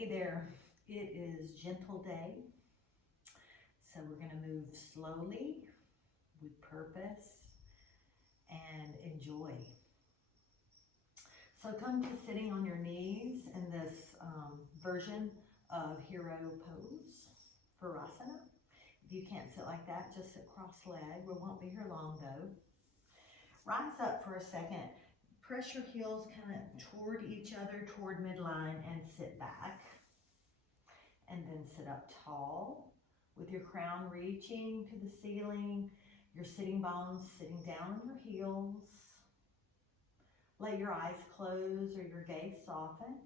Hey there, it is Gentle Day, so we're going to move slowly with purpose and enjoy. So come to sitting on your knees in this version of hero pose, Virasana. If you can't sit like that, just sit cross-legged. We won't be here long though. Rise up for a second. Press your heels kind of toward each other, toward midline, and sit back. And then sit up tall with your crown reaching to the ceiling, your sitting bones sitting down on your heels. Let your eyes close or your gaze soften.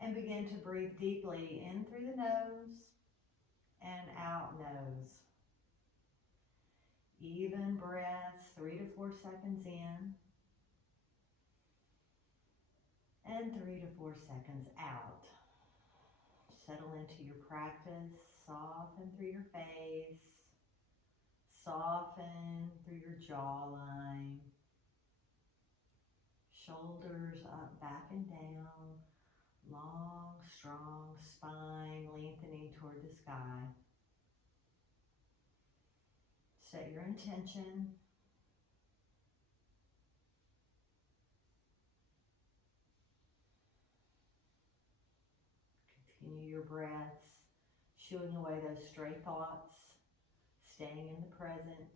And begin to breathe deeply in through the nose and out nose. Even breaths, 3 to 4 seconds in. And 3 to 4 seconds out. Settle into your practice, soften through your face, soften through your jawline, shoulders up, back and down, long, strong spine lengthening toward the sky. Set your intention. Continue your breaths, shooing away those stray thoughts, staying in the present,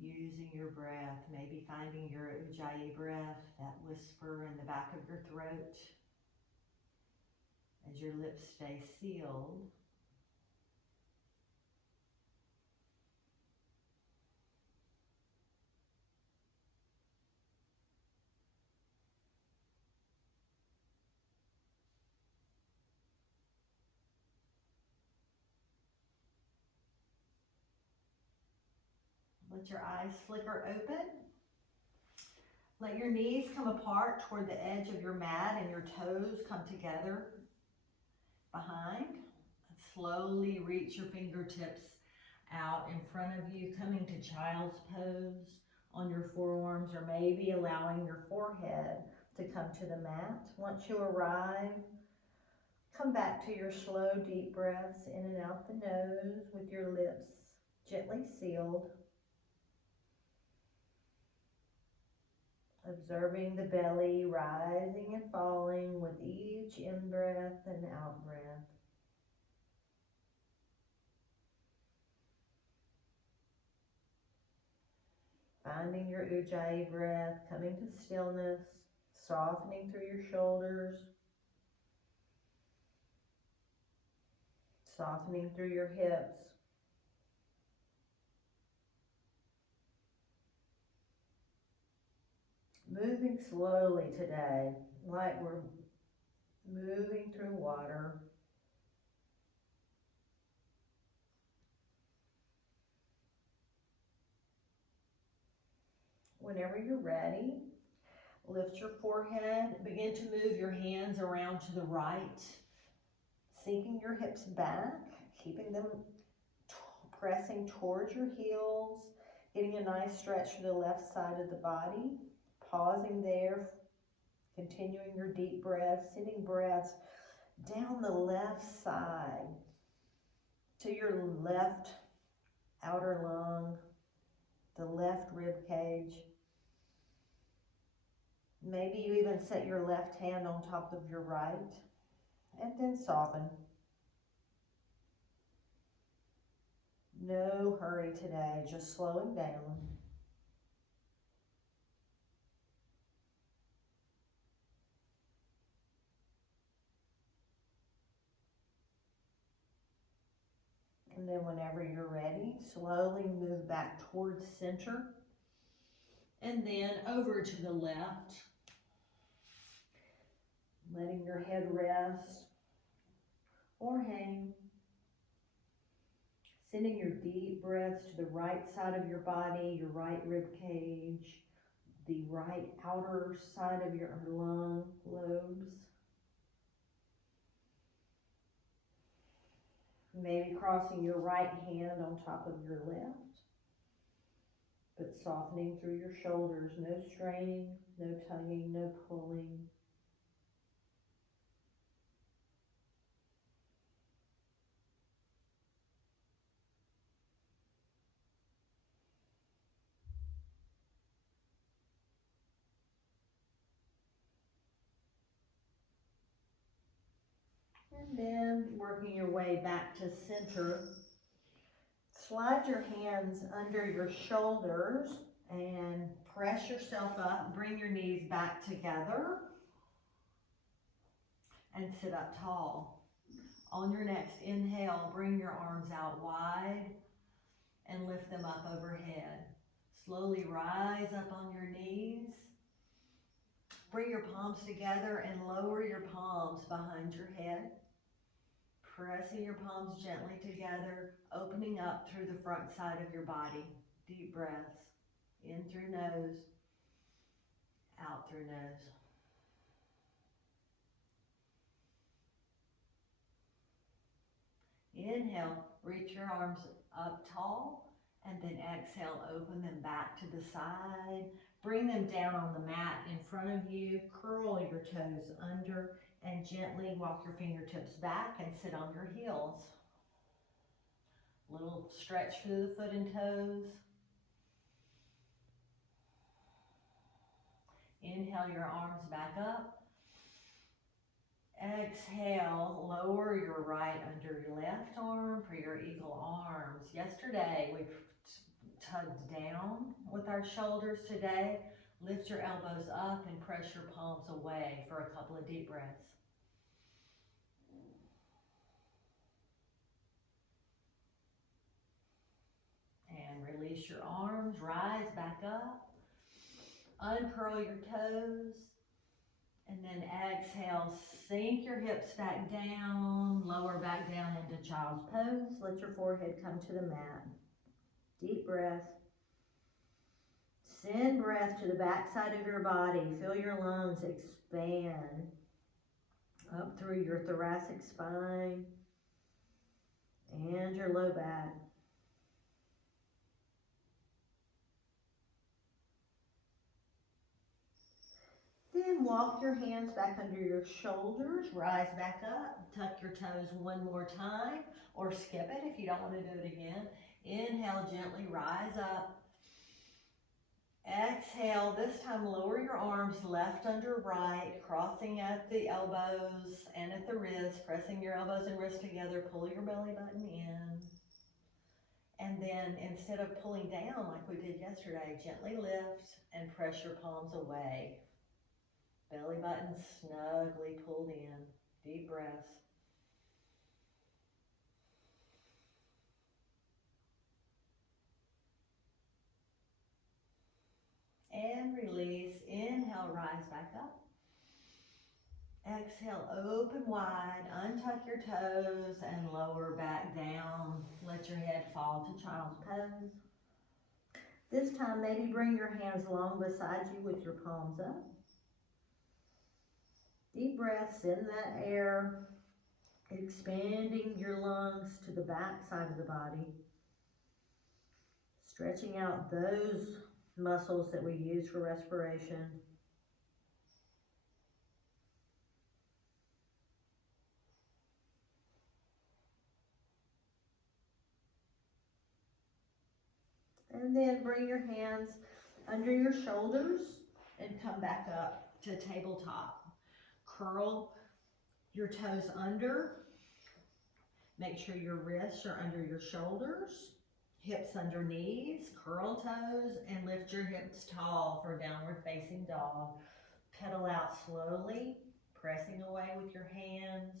using your breath, maybe finding your ujjayi breath, that whisper in the back of your throat as your lips stay sealed. Let your eyes flicker open. Let your knees come apart toward the edge of your mat and your toes come together behind. And slowly reach your fingertips out in front of you, coming to child's pose on your forearms, or maybe allowing your forehead to come to the mat. Once you arrive, come back to your slow, deep breaths in and out the nose with your lips gently sealed. Observing the belly rising and falling with each in-breath and out-breath. Finding your ujjayi breath, coming to stillness, softening through your shoulders, softening through your hips. Moving slowly today, like we're moving through water. Whenever you're ready, lift your forehead, begin to move your hands around to the right, sinking your hips back, keeping them pressing towards your heels, getting a nice stretch to the left side of the body. Pausing there, continuing your deep breaths, sitting breaths down the left side to your left outer lung, the left rib cage. Maybe you even set your left hand on top of your right, and then soften. No hurry today, just slowing down. And then whenever you're ready, slowly move back towards center. And then over to the left. Letting your head rest or hang. Sending your deep breaths to the right side of your body, your right rib cage, the right outer side of your lung lobes. Maybe crossing your right hand on top of your left, but softening through your shoulders. No straining, no tugging, no pulling. Then working your way back to center. Slide your hands under your shoulders and press yourself up. Bring your knees back together and sit up tall. On your next inhale, bring your arms out wide and lift them up overhead. Slowly rise up on your knees. Bring your palms together and lower your palms behind your head. Pressing your palms gently together, opening up through the front side of your body. Deep breaths. In through nose, out through nose. Inhale, reach your arms up tall, and then exhale, open them back to the side. Bring them down on the mat in front of you. Curl your toes under and gently walk your fingertips back and sit on your heels. Little stretch through the foot and toes. Inhale your arms back up. Exhale, lower your right under your left arm for your eagle arms. Yesterday we tugged down with our shoulders. Today, lift your elbows up and press your palms away for a couple of deep breaths. And release your arms, rise back up, uncurl your toes, and then exhale, sink your hips back down, lower back down into child's pose. Let your forehead come to the mat. Deep breath. Send breath to the back side of your body. Feel your lungs expand up through your thoracic spine and your low back. Then walk your hands back under your shoulders, rise back up, tuck your toes one more time, or skip it if you don't want to do it again. Inhale, gently rise up. Exhale, this time lower your arms left under right, crossing at the elbows and at the wrists, pressing your elbows and wrists together, pull your belly button in. And then instead of pulling down like we did yesterday, gently lift and press your palms away. Belly button snugly pulled in. Deep breaths. And release. Inhale, rise back up. Exhale, open wide, untuck your toes and lower back down. Let your head fall to child's pose. This time, maybe bring your hands long beside you with your palms up. Deep breaths in that air, expanding your lungs to the back side of the body. Stretching out those muscles that we use for respiration. And then bring your hands under your shoulders and come back up to tabletop. Curl your toes under. Make sure your wrists are under your shoulders. Hips under knees, curl toes, and lift your hips tall for downward facing dog. Pedal out slowly, pressing away with your hands.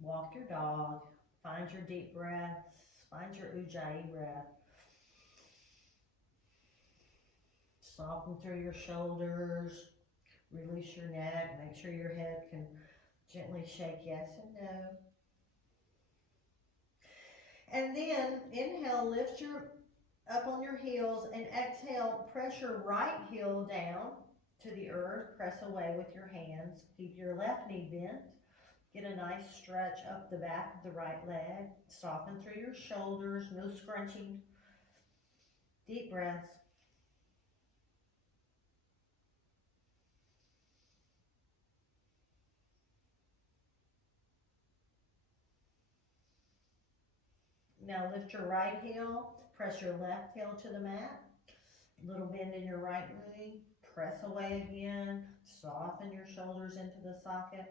Walk your dog. Find your deep breaths. Find your Ujjayi breath. Soften through your shoulders. Release your neck. Make sure your head can gently shake yes and no. And then inhale, lift your up on your heels, and exhale, press your right heel down to the earth. Press away with your hands. Keep your left knee bent. Get a nice stretch up the back of the right leg. Soften through your shoulders, no scrunching. Deep breaths. Now lift your right heel, press your left heel to the mat. Little bend in your right knee, press away again, soften your shoulders into the socket.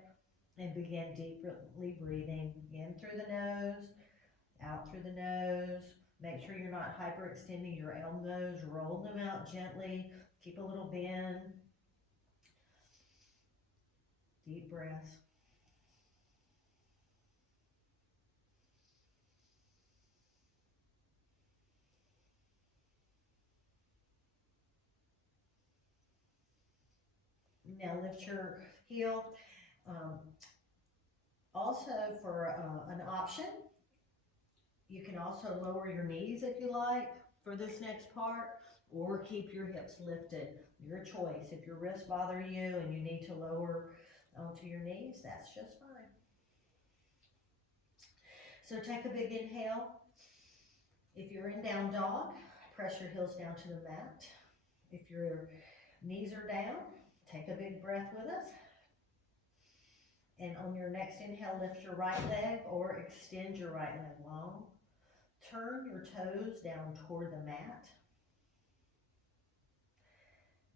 And begin deeply breathing in through the nose, out through the nose. Make sure you're not hyperextending your elbows. Roll them out gently. Keep a little bend. Deep breaths. Now lift your heel. Also, for an option, you can also lower your knees if you like for this next part, or keep your hips lifted. Your choice. If your wrists bother you and you need to lower onto your knees, that's just fine. So take a big inhale. If you're in down dog, press your heels down to the mat. If your knees are down, take a big breath with us. And on your next inhale, lift your right leg or extend your right leg long. Turn your toes down toward the mat.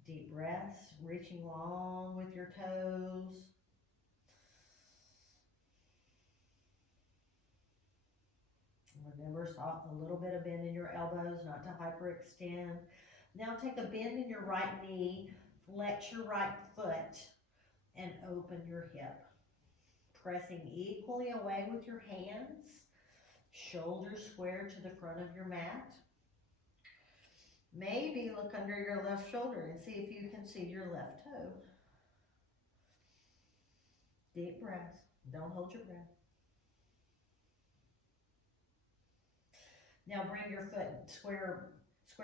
Deep breaths, reaching long with your toes. Remember, a little bit of bend in your elbows, not to hyperextend. Now take a bend in your right knee, flex your right foot, and open your hip. Pressing equally away with your hands, shoulders square to the front of your mat. Maybe look under your left shoulder and see if you can see your left toe. Deep breaths. Don't hold your breath. Now bring your foot, square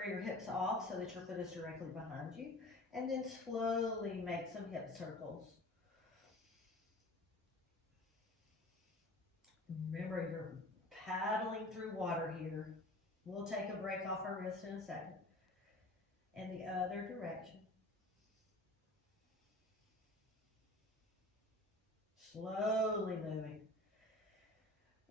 your hips off so that your foot is directly behind you. And then slowly make some hip circles. Remember, you're paddling through water here. We'll take a break off our wrist in a second. And the other direction. Slowly moving.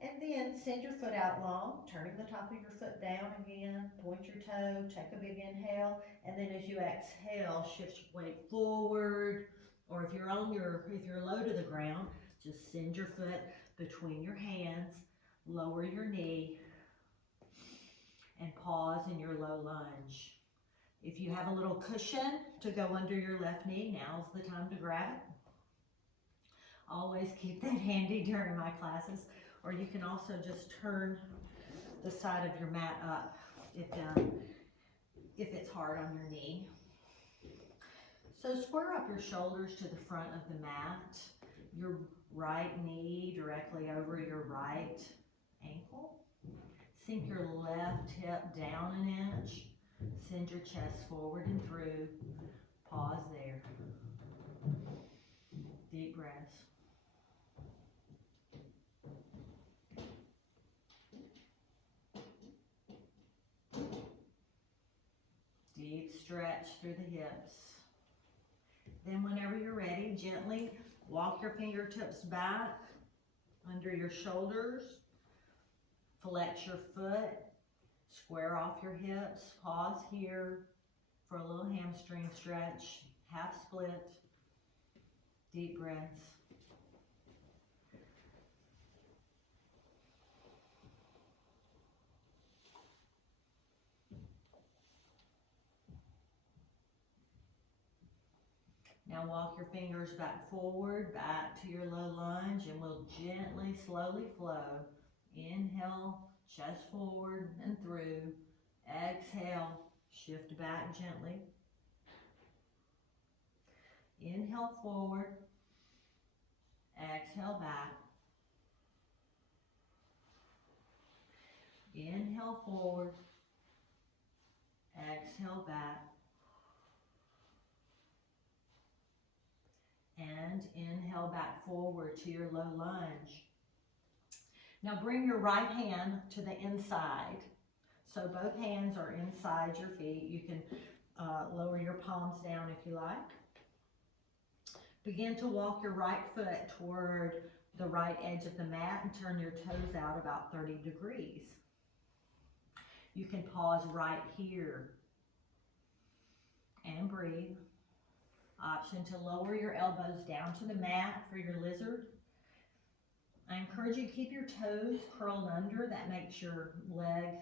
And then send your foot out long, turning the top of your foot down again. Point your toe, take a big inhale. And then as you exhale, shift your weight forward. Or if you're low to the ground, just send your foot between your hands, lower your knee, and pause in your low lunge. If you have a little cushion to go under your left knee, now's the time to grab it. Always keep that handy during my classes. Or you can also just turn the side of your mat up if it's hard on your knee. So square up your shoulders to the front of the mat. Your right knee directly over your right ankle. Sink your left hip down an inch. Send your chest forward and through. Pause there. Deep breaths. Deep stretch through the hips. Then whenever you're ready, gently walk your fingertips back under your shoulders. Flex your foot. Square off your hips. Pause here for a little hamstring stretch. Half split. Deep breaths. Now walk your fingers back forward, back to your low lunge, and we'll gently, slowly flow. Inhale, chest forward and through. Exhale, shift back gently. Inhale forward. Exhale back. Inhale forward. Exhale back. And inhale back forward to your low lunge. Now bring your right hand to the inside. So both hands are inside your feet. You can lower your palms down if you like. Begin to walk your right foot toward the right edge of the mat and turn your toes out about 30 degrees. You can pause right here and breathe. Option to lower your elbows down to the mat for your lizard, I encourage you to keep your toes curled under. That makes your leg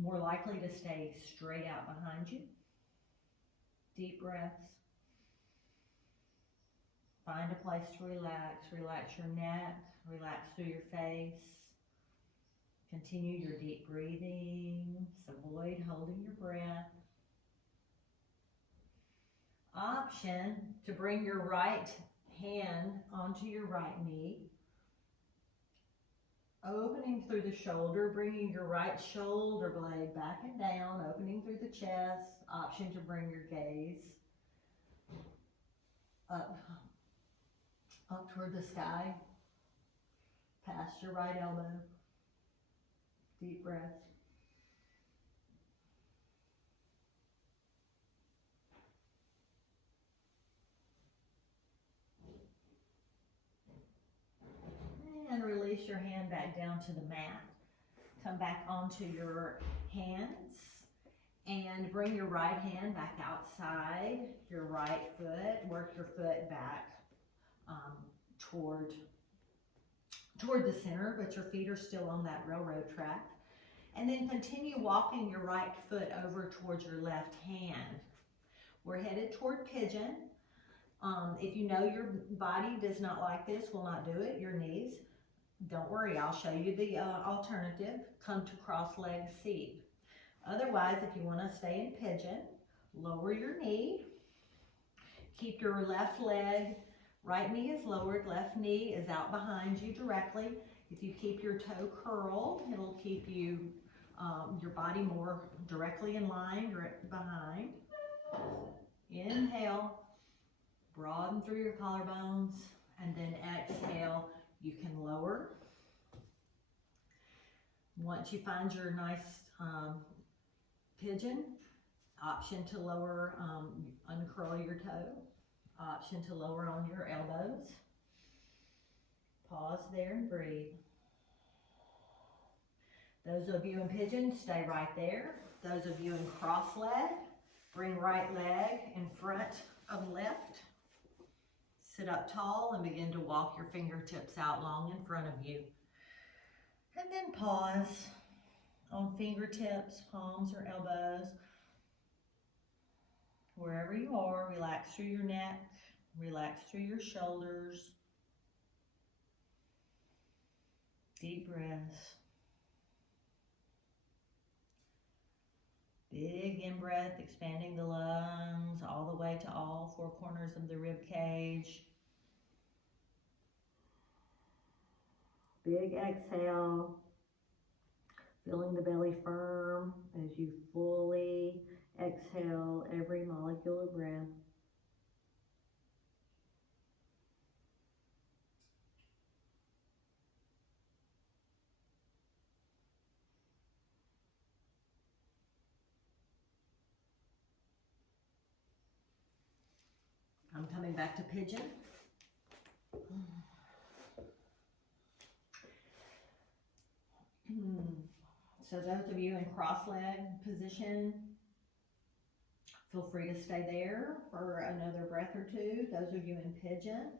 more likely to stay straight out behind you. Deep breaths. Find a place to relax. Relax your neck. Relax through your face. Continue your deep breathing. Avoid holding your breath. Option to bring your right hand onto your right knee. Opening through the shoulder, bringing your right shoulder blade back and down, opening through the chest. Option to bring your gaze up toward the sky, past your right elbow. Deep breath. And release your hand back down to the mat. Come back onto your hands and bring your right hand back outside your right foot. Work your foot back toward the center, but your feet are still on that railroad track. And then continue walking your right foot over towards your left hand. We're headed toward Pigeon. If you know your body does not like this, will not do it, your knees, don't worry, I'll show you the alternative. Come to cross-legged seat. Otherwise, if you want to stay in Pigeon, lower your knee. Keep your left leg, right knee is lowered, left knee is out behind you directly. If you keep your toe curled, it'll keep you your body more directly in line behind. Inhale, broaden through your collarbones, and then exhale, you can lower. Once you find your nice Pigeon, option to lower, uncurl your toe, option to lower on your elbows. Pause there and breathe. Those of you in Pigeon, stay right there. Those of you in cross leg, bring right leg in front of left. Sit up tall and begin to walk your fingertips out long in front of you. And then pause on fingertips, palms or elbows. Wherever you are, relax through your neck, relax through your shoulders. Deep breaths. Big in-breath, expanding the lungs all the way to all four corners of the rib cage. Big exhale, feeling the belly firm as you fully exhale every molecule of breath. I'm coming back to Pigeon. So those of you in cross-leg position, feel free to stay there for another breath or two. Those of you in Pigeon,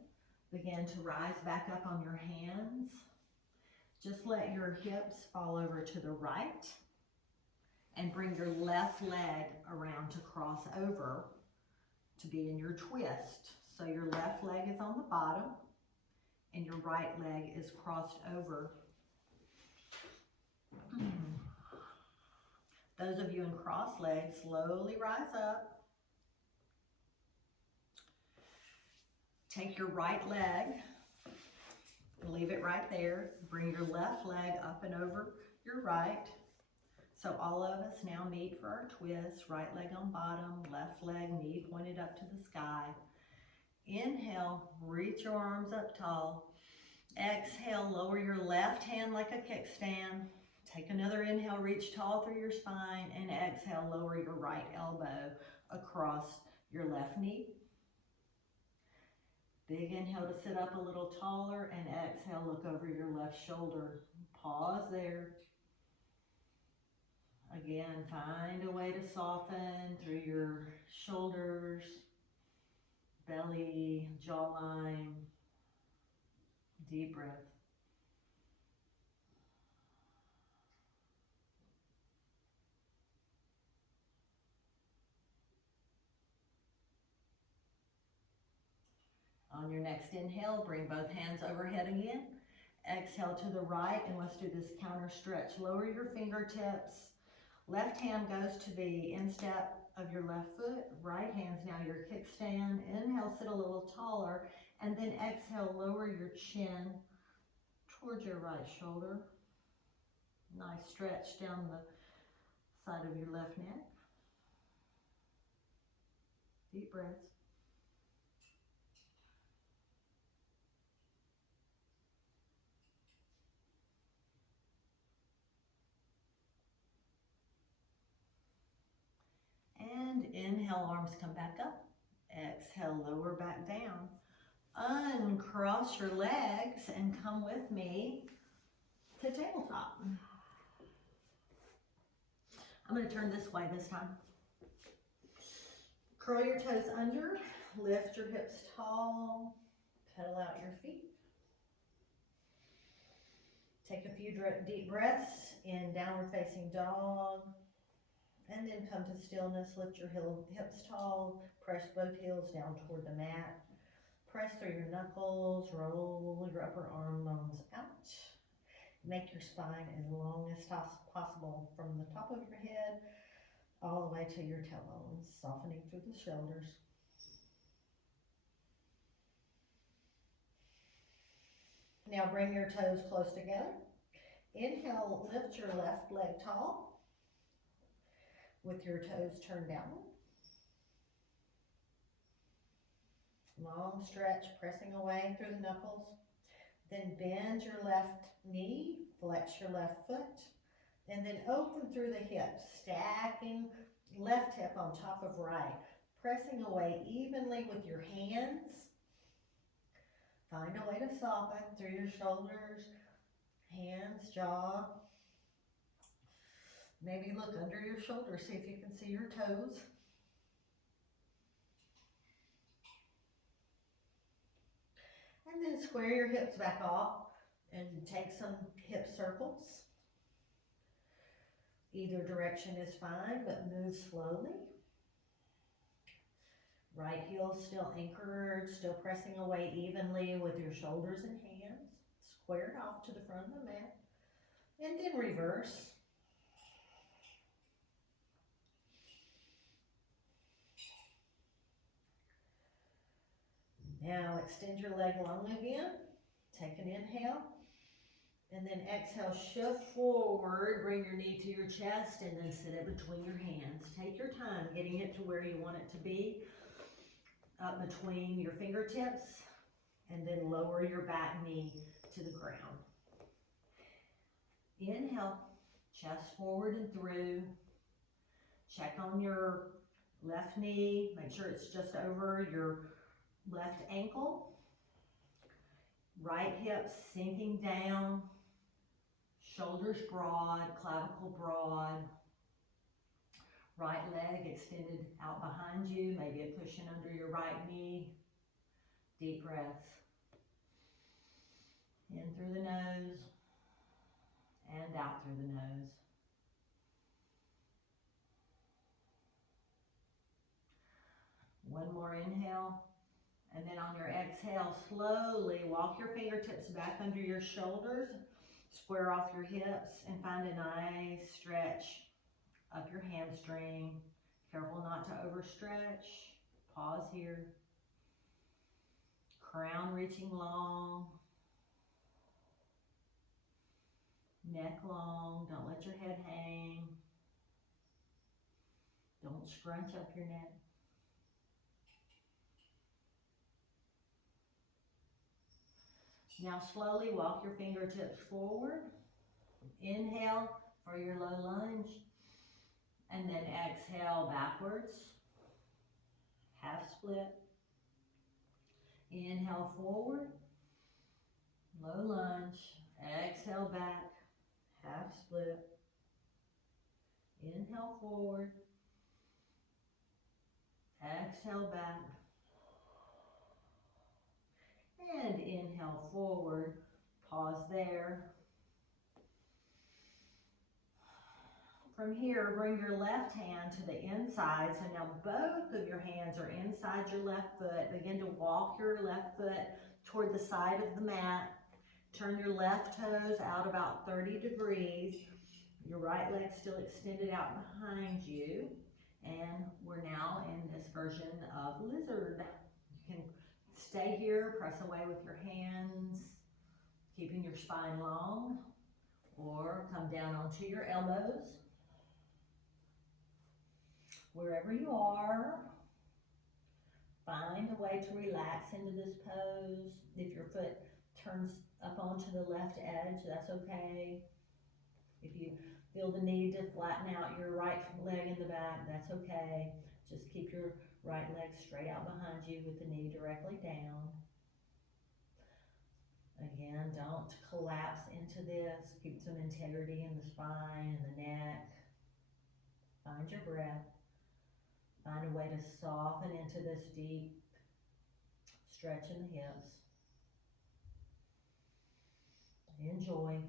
begin to rise back up on your hands. Just let your hips fall over to the right and bring your left leg around to cross over to be in your twist. So your left leg is on the bottom and your right leg is crossed over. Those of you in cross legs, slowly rise up. Take your right leg, leave it right there. Bring your left leg up and over your right. So all of us now meet for our twist. Right leg on bottom, left leg, knee pointed up to the sky. Inhale, reach your arms up tall. Exhale, lower your left hand like a kickstand. Take another inhale, reach tall through your spine, and exhale, lower your right elbow across your left knee. Big inhale to sit up a little taller, and exhale, look over your left shoulder. Pause there. Again, find a way to soften through your shoulders, belly, jawline. Deep breath. On your next inhale, bring both hands overhead again. Exhale to the right, and let's do this counter stretch. Lower your fingertips. Left hand goes to the instep of your left foot. Right hand's now your kickstand. Inhale, sit a little taller, and then exhale, lower your chin towards your right shoulder. Nice stretch down the side of your left neck. Deep breaths. And inhale, arms come back up. Exhale, lower back down. Uncross your legs and come with me to tabletop. I'm going to turn this way this time. Curl your toes under, lift your hips tall, pedal out your feet. Take a few deep breaths in downward facing dog. And then come to stillness, lift your hips tall, press both heels down toward the mat. Press through your knuckles, roll your upper arm bones out. Make your spine as long as possible from the top of your head all the way to your tailbones, softening through the shoulders. Now bring your toes close together. Inhale, lift your left leg tall with your toes turned downward. Long stretch, pressing away through the knuckles. Then bend your left knee, flex your left foot, and then open through the hips, stacking left hip on top of right, pressing away evenly with your hands. Find a way to soften through your shoulders, hands, jaw. Maybe look under your shoulder, see if you can see your toes. And then square your hips back off and take some hip circles. Either direction is fine, but move slowly. Right heel still anchored, still pressing away evenly with your shoulders and hands. Squared off to the front of the mat. And then reverse. Now extend your leg long again. Take an inhale. And then exhale, shift forward. Bring your knee to your chest and then sit it between your hands. Take your time getting it to where you want it to be. Up between your fingertips. And then lower your back knee to the ground. Inhale, chest forward and through. Check on your left knee. Make sure it's just over your left ankle. Right hip sinking down. Shoulders broad, clavicle broad. Right leg extended out behind you. Maybe a cushion under your right knee. Deep breaths. In through the nose and out through the nose. One more inhale. And then on your exhale, slowly walk your fingertips back under your shoulders. Square off your hips and find a nice stretch up your hamstring. Careful not to overstretch. Pause here. Crown reaching long. Neck long. Don't let your head hang. Don't scrunch up your neck. Now slowly walk your fingertips forward. Inhale for your low lunge. And then exhale backwards. Half split. Inhale forward. Low lunge. Exhale back. Half split. Inhale forward. Exhale back. And inhale forward, pause there. From here, bring your left hand to the inside. So now both of your hands are inside your left foot. Begin to walk your left foot toward the side of the mat. Turn your left toes out about 30 degrees. Your right leg still extended out behind you. And we're now in this version of lizard. You can stay here, press away with your hands, keeping your spine long, or come down onto your elbows. Wherever you are, find a way to relax into this pose. If your foot turns up onto the left edge, that's okay. If you feel the need to flatten out your right leg in the back, that's okay. Just keep your right leg straight out behind you with the knee directly down. Again, don't collapse into this. Keep some integrity in the spine and the neck. Find your breath. Find a way to soften into this deep stretch in the hips. Enjoy.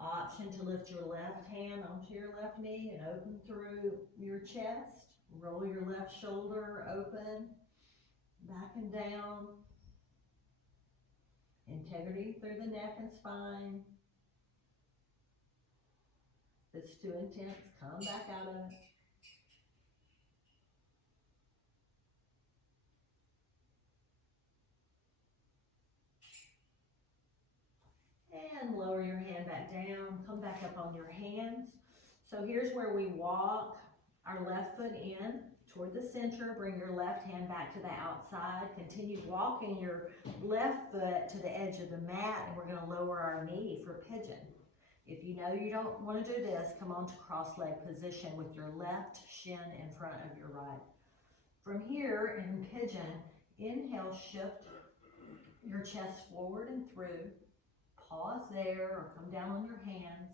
Option to lift your left hand onto your left knee and open through your chest. Roll your left shoulder open, back and down. Integrity through the neck and spine. If it's too intense, come back out of it. And lower your hand back down, come back up on your hands. So here's where we walk our left foot in toward the center, bring your left hand back to the outside, continue walking your left foot to the edge of the mat, and we're gonna lower our knee for pigeon. If you know you don't wanna do this, come on to cross leg position with your left shin in front of your right. From here in pigeon, inhale, shift your chest forward and through. Pause there or come down on your hands.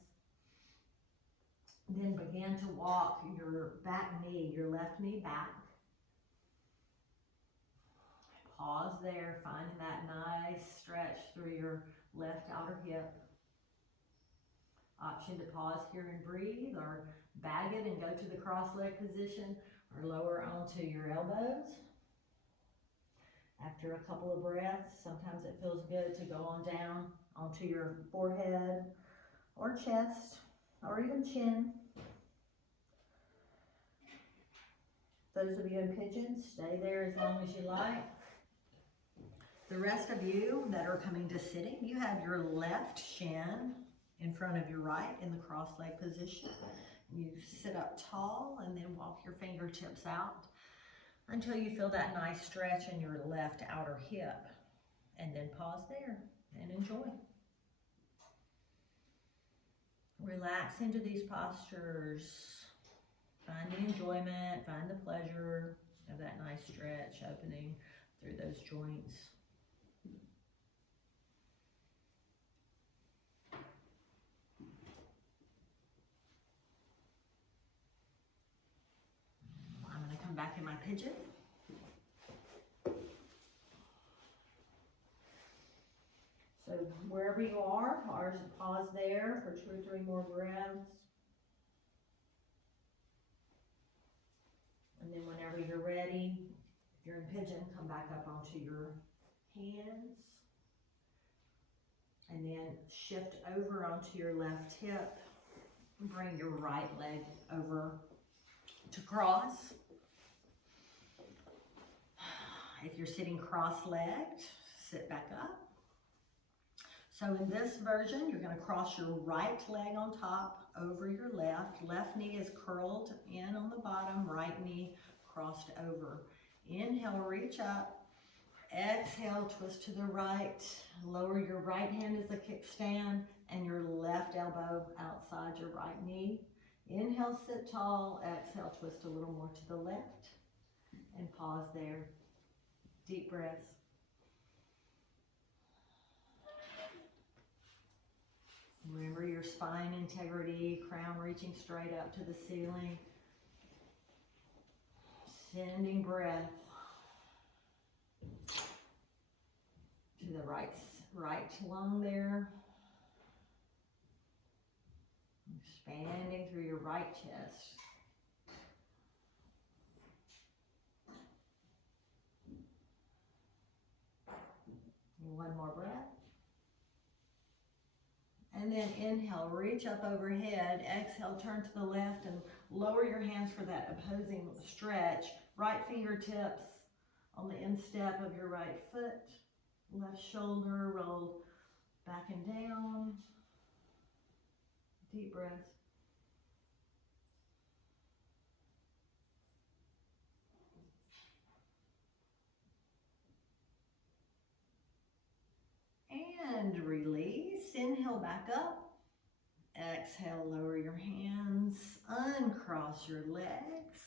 Then begin to walk your back knee, your left knee back. Pause there, finding that nice stretch through your left outer hip. Option to pause here and breathe, or bag it and go to the cross leg position, or lower onto your elbows. After a couple of breaths, sometimes it feels good to go on down onto your forehead or chest or even chin. Those of you in pigeon, stay there as long as you like. The rest of you that are coming to sitting, you have your left shin in front of your right in the cross leg position. You sit up tall and then walk your fingertips out until you feel that nice stretch in your left outer hip. And then pause there and enjoy. Relax into these postures. Find the enjoyment, find the pleasure of that nice stretch opening through those joints. I'm going to come back in my pigeon. So wherever you are, pause there for 2 or 3 more breaths. And then whenever you're ready, if you're in pigeon, come back up onto your hands. And then shift over onto your left hip. Bring your right leg over to cross. If you're sitting cross-legged, sit back up. So in this version, you're going to cross your right leg on top over your left. Left knee is curled in on the bottom, right knee crossed over. Inhale, reach up. Exhale, twist to the right. Lower your right hand as a kickstand and your left elbow outside your right knee. Inhale, sit tall. Exhale, twist a little more to the left. And pause there. Deep breaths. Remember your spine integrity, crown reaching straight up to the ceiling. Sending breath to the right lung there. Expanding through your right chest. One more breath. And then inhale, reach up overhead. Exhale, turn to the left and lower your hands for that opposing stretch. Right fingertips on the instep of your right foot. Left shoulder rolled back and down. Deep breath. And release. Inhale back up. Exhale, lower your hands. Uncross your legs.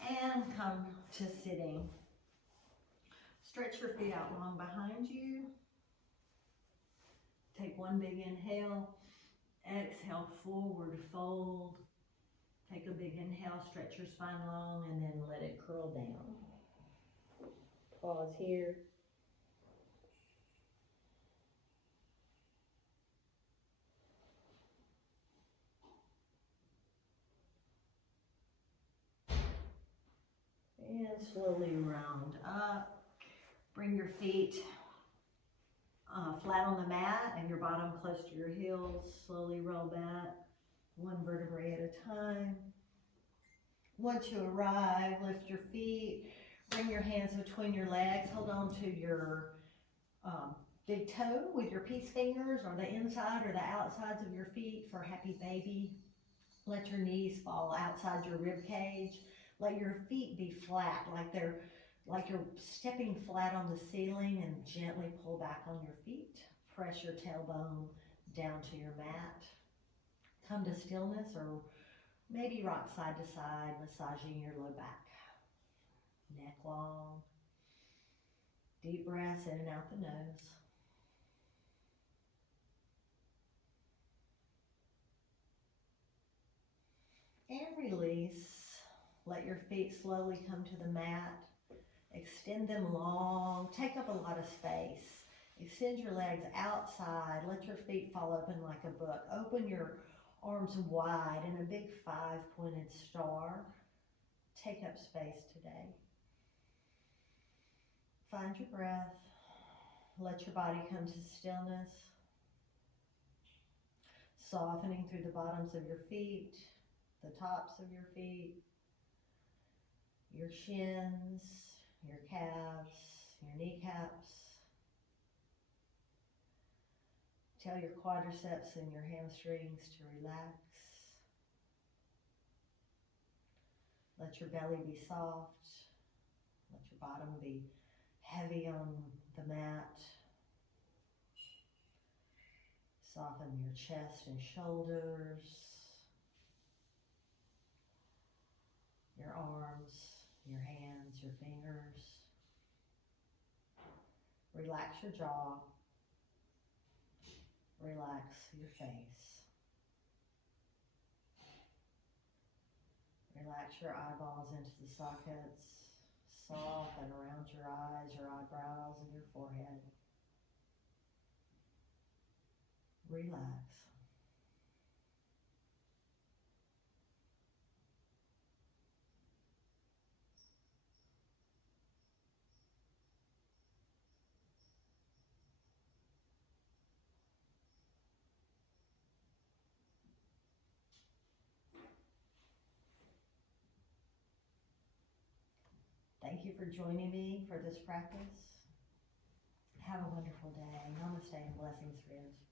And come to sitting. Stretch your feet out long behind you. Take one big inhale. Exhale, forward fold. Take a big inhale, stretch your spine long, and then let it curl down. Pause here. And slowly round up. Bring your feet flat on the mat and your bottom close to your heels. Slowly roll back, one vertebrae at a time. Once you arrive, lift your feet, bring your hands between your legs, hold on to your big toe with your peace fingers, or the inside or the outsides of your feet for happy baby. Let your knees fall outside your rib cage. Let your feet be flat, like you're stepping flat on the ceiling, and gently pull back on your feet. Press your tailbone down to your mat. Come to stillness, or maybe rock side to side, massaging your low back. Neck long. Deep breaths in and out the nose. And release. Let your feet slowly come to the mat. Extend them long. Take up a lot of space. Extend your legs outside. Let your feet fall open like a book. Open your arms wide in a big 5-pointed star. Take up space today. Find your breath. Let your body come to stillness. Softening through the bottoms of your feet, the tops of your feet, your shins, your calves, your kneecaps. Tell your quadriceps and your hamstrings to relax. Let your belly be soft. Let your bottom be heavy on the mat. Soften your chest and shoulders, your arms, your hands, your fingers. Relax your jaw. Relax your face. Relax your eyeballs into the sockets. Soften around your eyes, your eyebrows, and your forehead. Relax. Thank you for joining me for this practice. Have a wonderful day. Namaste and blessings, friends.